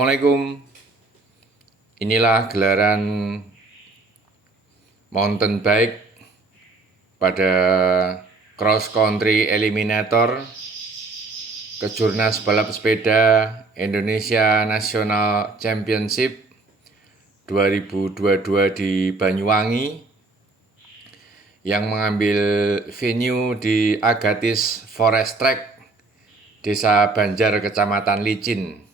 Assalamualaikum. Inilah gelaran mountain bike pada cross country eliminator Kejurnas Balap Sepeda Indonesia National Championship 2022 di Banyuwangi yang mengambil venue di Agatis Forest Track, Desa Banjar, Kecamatan Licin.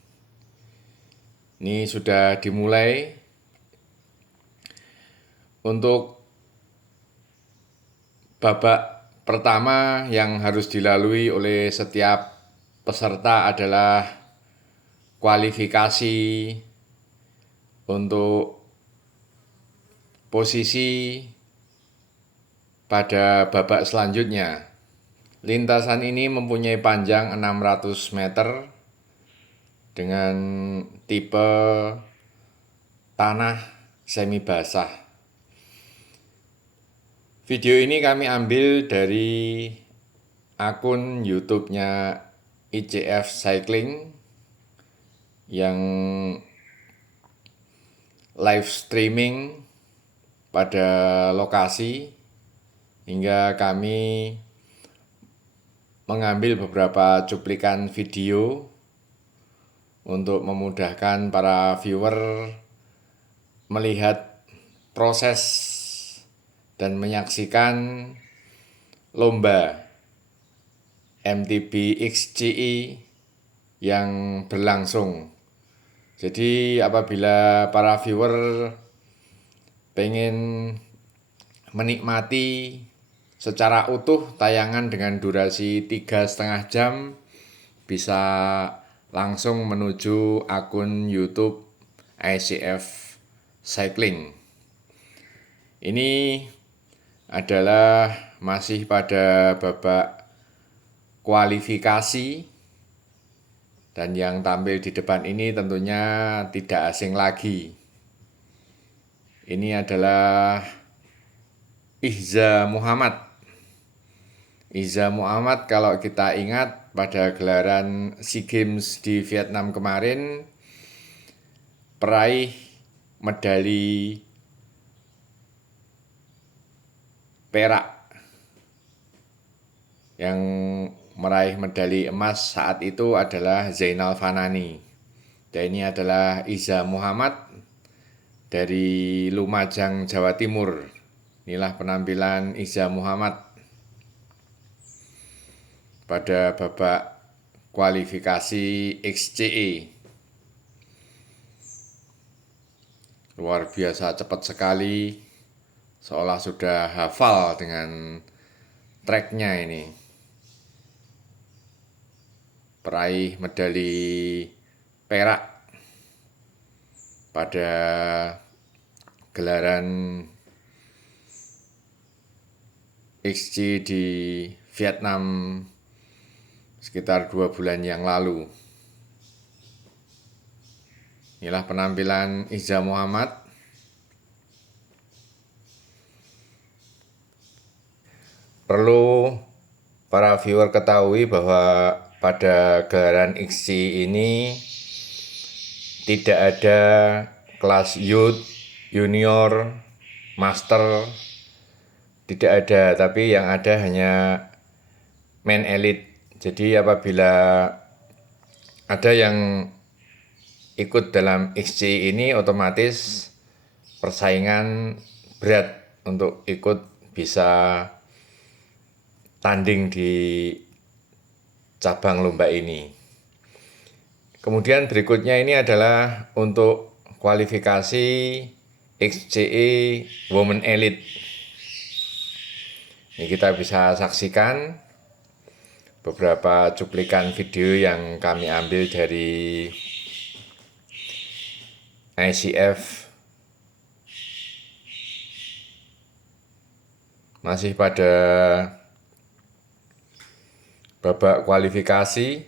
Ini sudah dimulai. Untuk babak pertama yang harus dilalui oleh setiap peserta adalah kualifikasi untuk posisi pada babak selanjutnya. Lintasan ini mempunyai panjang 600 meter dengan tipe tanah semi basah. Video ini kami ambil dari akun YouTube-nya ICF Cycling yang live streaming pada lokasi, hingga kami mengambil beberapa cuplikan video untuk memudahkan para viewer melihat proses dan menyaksikan lomba MTB XCI yang berlangsung. Jadi apabila para viewer pengen menikmati secara utuh tayangan dengan durasi 3,5 jam, bisa langsung menuju akun YouTube ICF Cycling. Ini adalah masih pada babak kualifikasi, dan yang tampil di depan ini tentunya tidak asing lagi. Ini adalah Ihza Muhammad. Ihza Muhammad, kalau kita ingat pada gelaran SEA Games di Vietnam kemarin, peraih medali perak. Yang meraih medali emas saat itu adalah Zainal Fanani. Dan ini adalah Ihza Muhammad dari Lumajang, Jawa Timur. Inilah penampilan Ihza Muhammad pada babak kualifikasi XCE. Luar biasa cepat sekali, seolah sudah hafal dengan treknya ini. Peraih medali perak pada gelaran XCE di Vietnam sekitar 2 bulan yang lalu. Inilah penampilan Ihza Muhammad. Perlu para viewer ketahui bahwa pada gelaran XCE ini tidak ada kelas youth, junior, master, tidak ada, tapi yang ada hanya men elite. Jadi apabila ada yang ikut dalam XCE ini, otomatis persaingan berat untuk ikut bisa tanding di cabang lomba ini. Kemudian berikutnya ini adalah untuk kualifikasi XCE Women Elite. Ini kita bisa saksikan beberapa cuplikan video yang kami ambil dari ICF. Masih pada babak kualifikasi.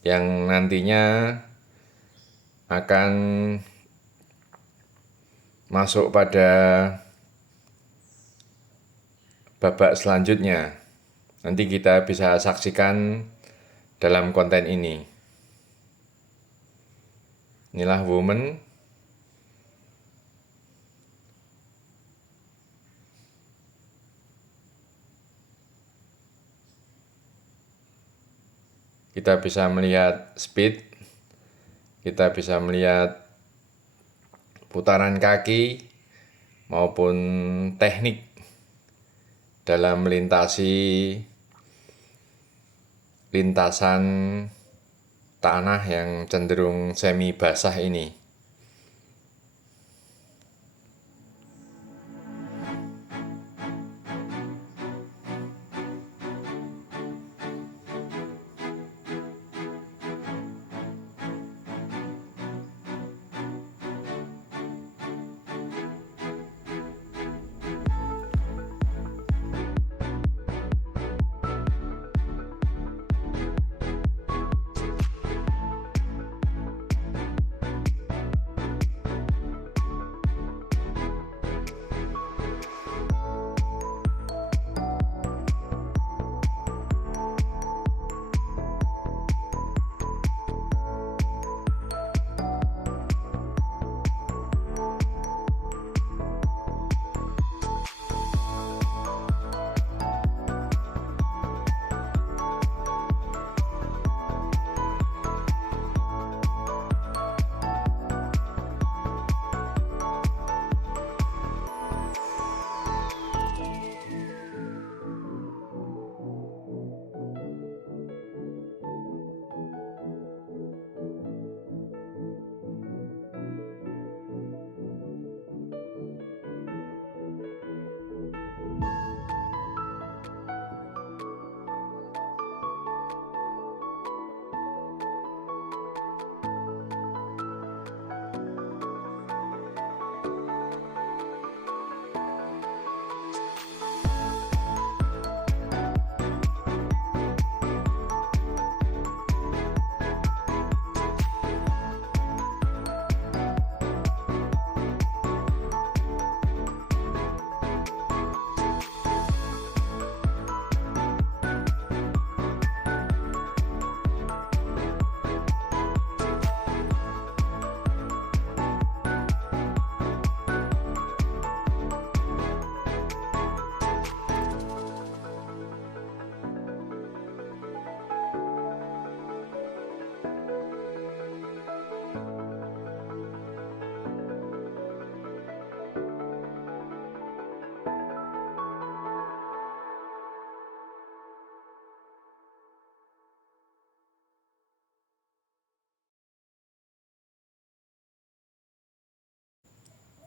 Yang nantinya akan masuk pada babak selanjutnya. Nanti kita bisa saksikan dalam konten ini. Inilah Woman. Kita bisa melihat speed, kita bisa melihat putaran kaki maupun teknik dalam melintasi lintasan tanah yang cenderung semi basah ini.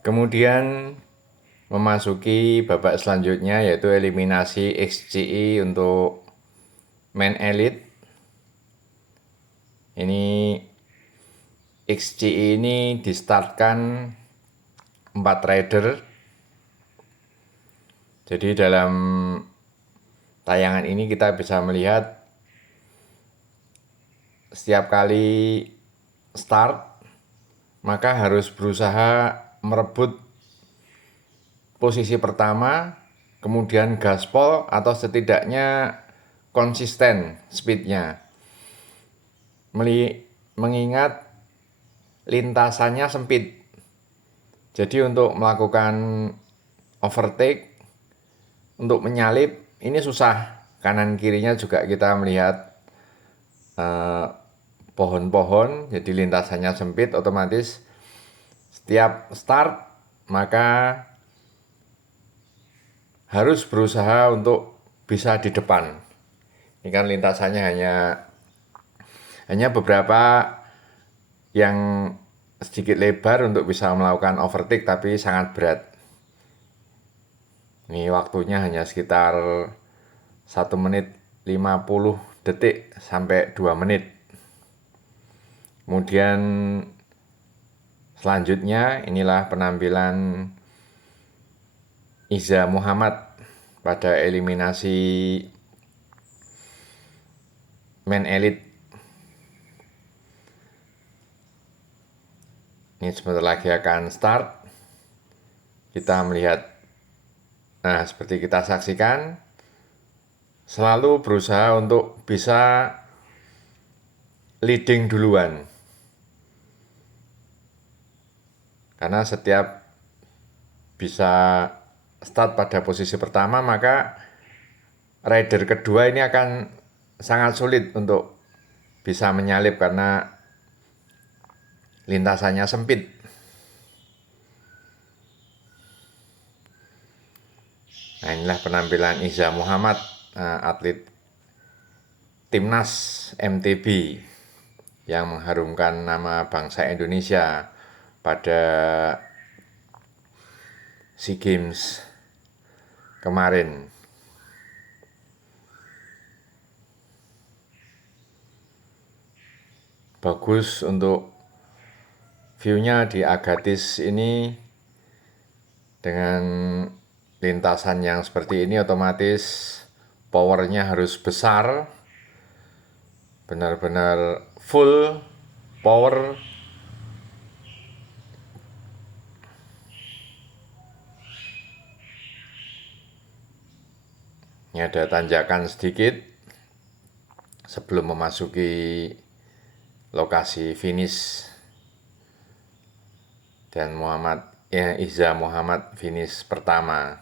Kemudian memasuki babak selanjutnya, yaitu eliminasi XCI untuk main elite. Ini XCI ini distartkan 4 rider. Jadi dalam tayangan ini kita bisa melihat setiap kali start maka harus berusaha merebut posisi pertama, kemudian gaspol atau setidaknya konsisten speednya. Mengingat lintasannya sempit, jadi untuk melakukan overtake, untuk menyalip ini susah. Kanan kirinya juga kita melihat pohon-pohon, jadi lintasannya sempit, otomatis setiap start maka harus berusaha untuk bisa di depan. Ini kan lintasannya hanya beberapa yang sedikit lebar untuk bisa melakukan overtake, tapi sangat berat. Ini waktunya hanya sekitar 1 menit 50 detik sampai 2 menit. Kemudian selanjutnya inilah penampilan Iza Muhammad pada eliminasi main elite. Ini sebentar lagi akan start. Kita melihat, nah seperti kita saksikan, selalu berusaha untuk bisa leading duluan. Karena setiap bisa start pada posisi pertama, maka rider kedua ini akan sangat sulit untuk bisa menyalip karena lintasannya sempit. Nah, inilah penampilan Iza Muhammad, atlet timnas MTB yang mengharumkan nama bangsa Indonesia pada SEA Games kemarin. Bagus untuk view-nya di Agatis ini, dengan lintasan yang seperti ini otomatis powernya harus besar, benar-benar full power. Ini ada tanjakan sedikit sebelum memasuki lokasi finish, dan Iza Muhammad finish pertama.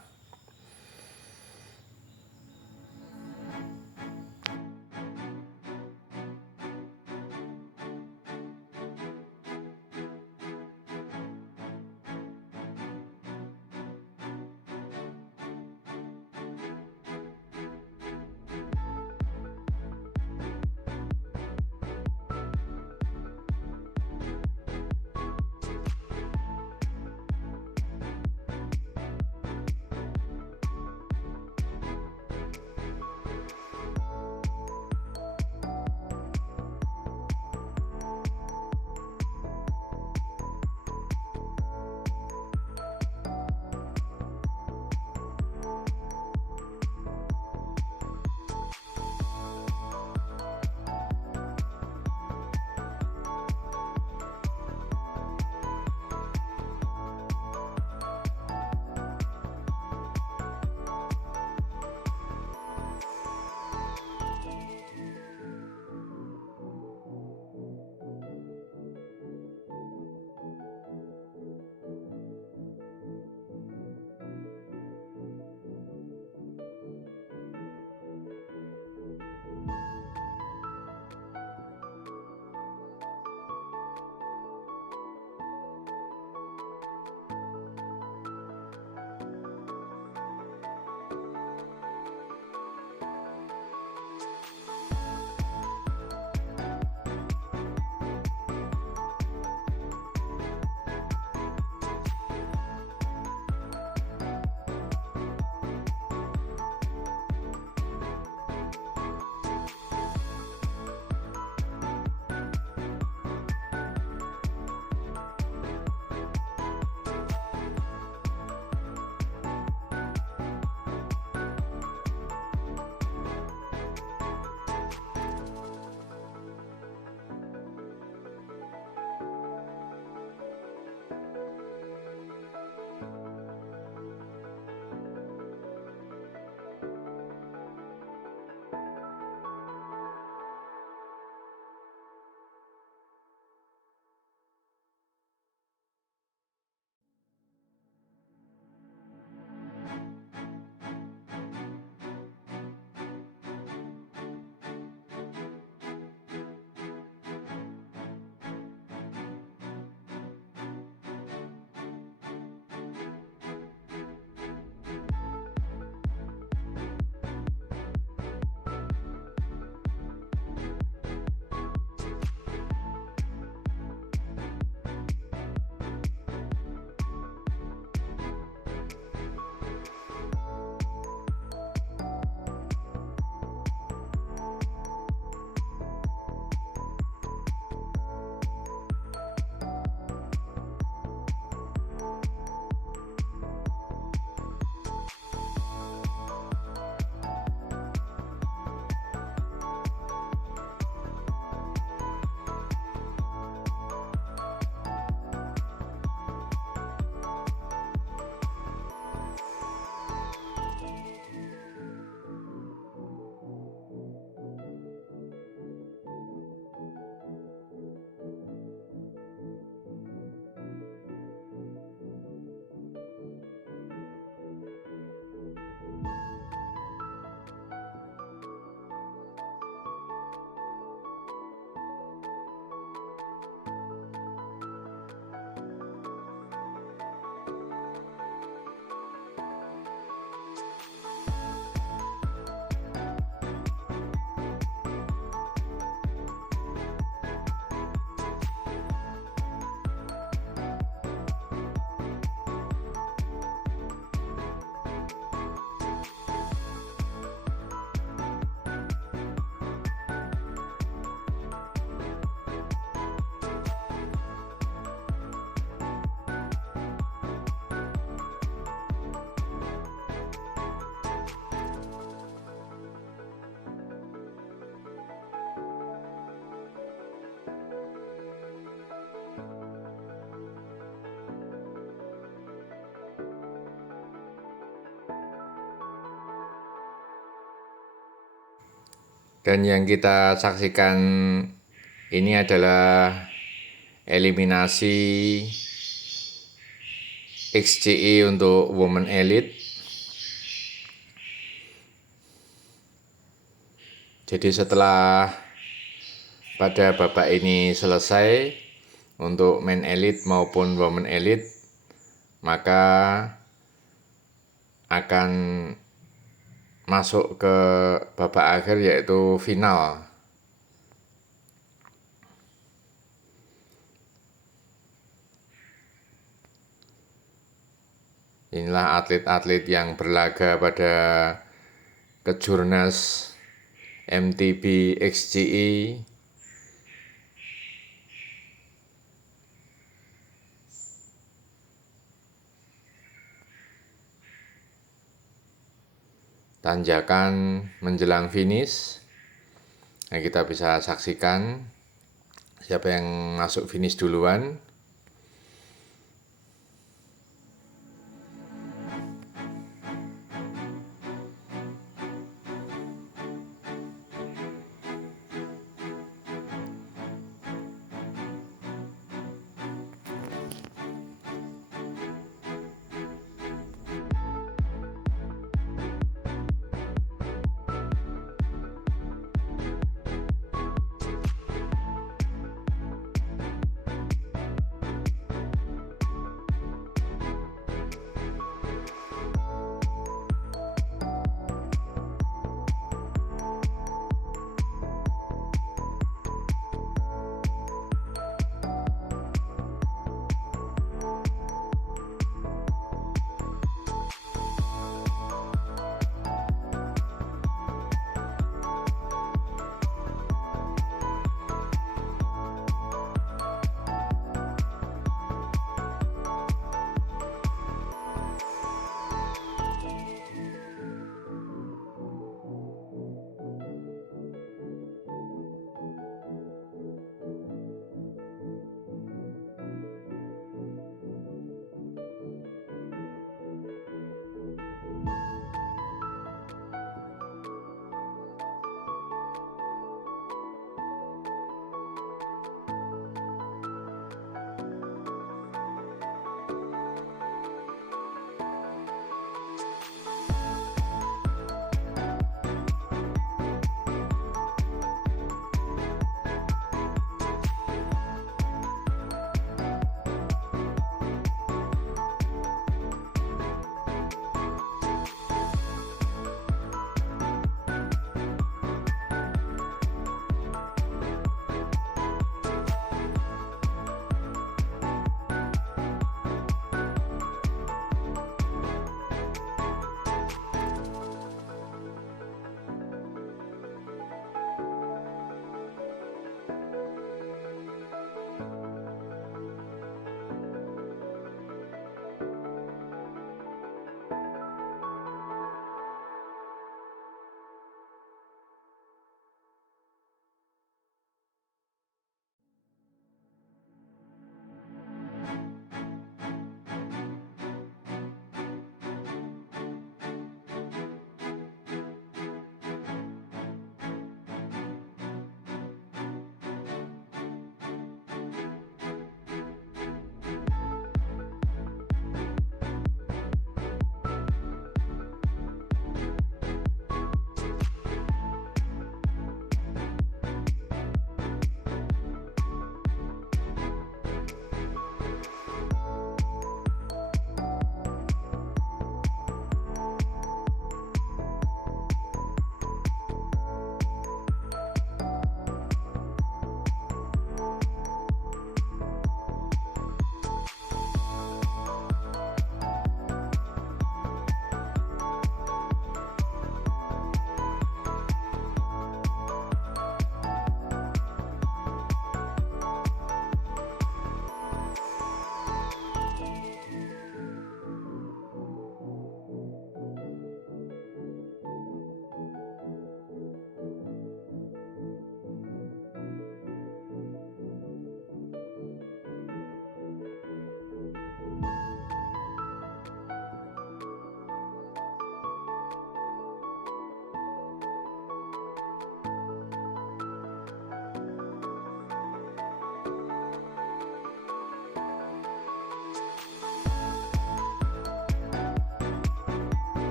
Dan yang kita saksikan ini adalah eliminasi XCE untuk Women Elite. Jadi setelah pada babak ini selesai untuk Men Elite maupun Women Elite, maka akan masuk ke babak akhir yaitu final. Inilah atlet-atlet yang berlaga pada Kejurnas MTB XCE. Tanjakan menjelang finish. Nah, kita bisa saksikan siapa yang masuk finish duluan.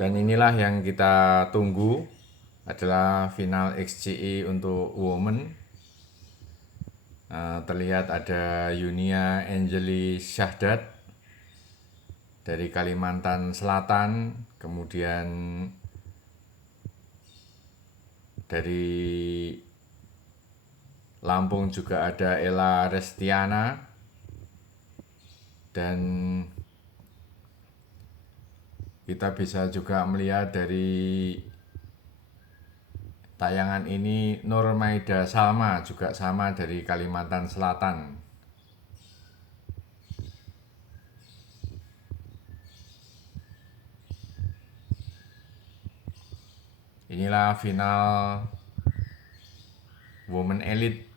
Dan inilah yang kita tunggu adalah final XCE untuk women. Terlihat ada Yunia Angeli Syahdat dari Kalimantan Selatan, kemudian dari Lampung juga ada Ella Restiana, dan kita bisa juga melihat dari tayangan ini Nur Maida Salma juga sama dari Kalimantan Selatan. Inilah final Women Elite.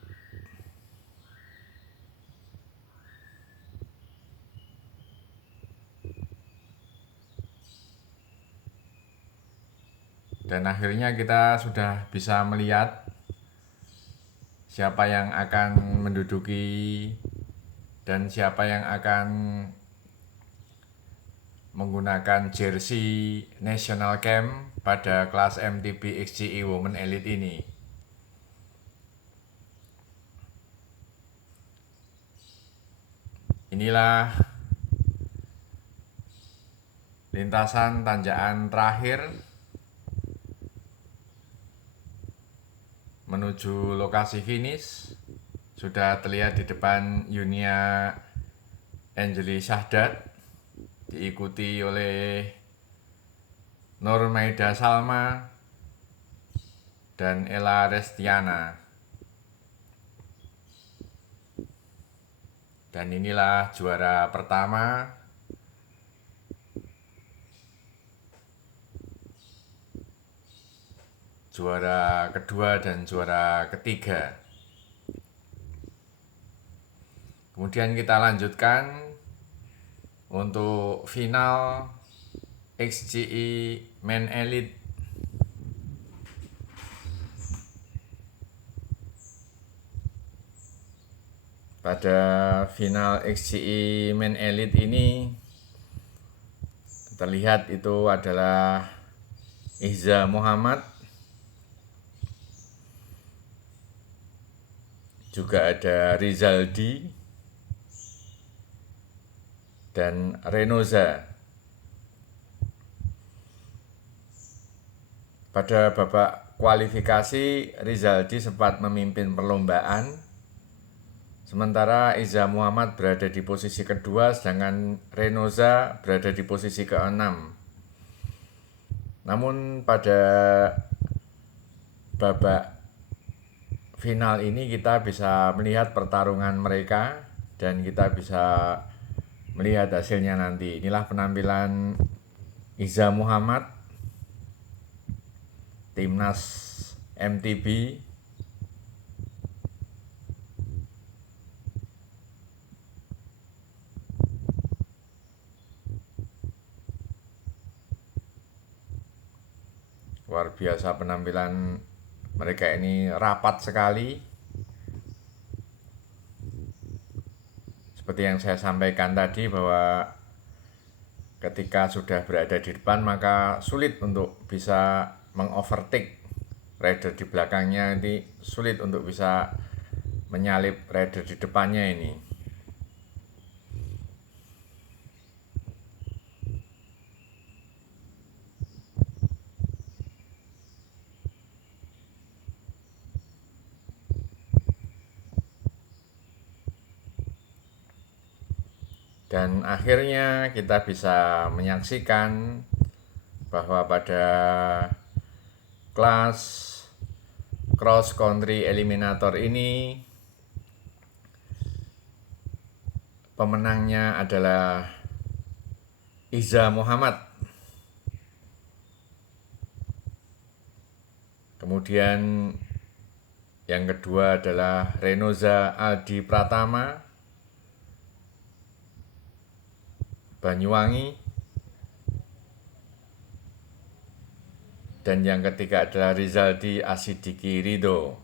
Dan akhirnya kita sudah bisa melihat siapa yang akan menduduki dan siapa yang akan menggunakan jersey National Camp pada kelas MTB XCE Women Elite ini. Inilah lintasan tanjakan terakhir menuju lokasi finish. Sudah terlihat di depan Yunia Angeli Syahdat, diikuti oleh Nur Maida Salma dan Ella Restiana. Dan inilah juara pertama, juara kedua, dan juara ketiga. Kemudian kita lanjutkan untuk final XCE Men Elite. Pada final XCE Men Elite ini terlihat itu adalah Iza Muhammad, juga ada Rizaldi dan Renoza. Pada babak kualifikasi, Rizaldi sempat memimpin perlombaan, sementara Iza Muhammad berada di posisi kedua, sedangkan Renoza berada di posisi ke-6. Namun pada babak final ini kita bisa melihat pertarungan mereka dan kita bisa melihat hasilnya nanti. Inilah penampilan Iza Muhammad, timnas MTB. Luar biasa penampilan mereka ini, rapat sekali. Seperti yang saya sampaikan tadi bahwa ketika sudah berada di depan maka sulit untuk bisa mengovertake rider di belakangnya, nanti sulit untuk bisa menyalip rider di depannya ini. Dan akhirnya kita bisa menyaksikan bahwa pada kelas cross country eliminator ini pemenangnya adalah Iza Muhammad. Kemudian yang kedua adalah Renoza Aldi Pratama, Banyuwangi. Dan yang ketiga adalah Rizaldi Asidiki Ridho.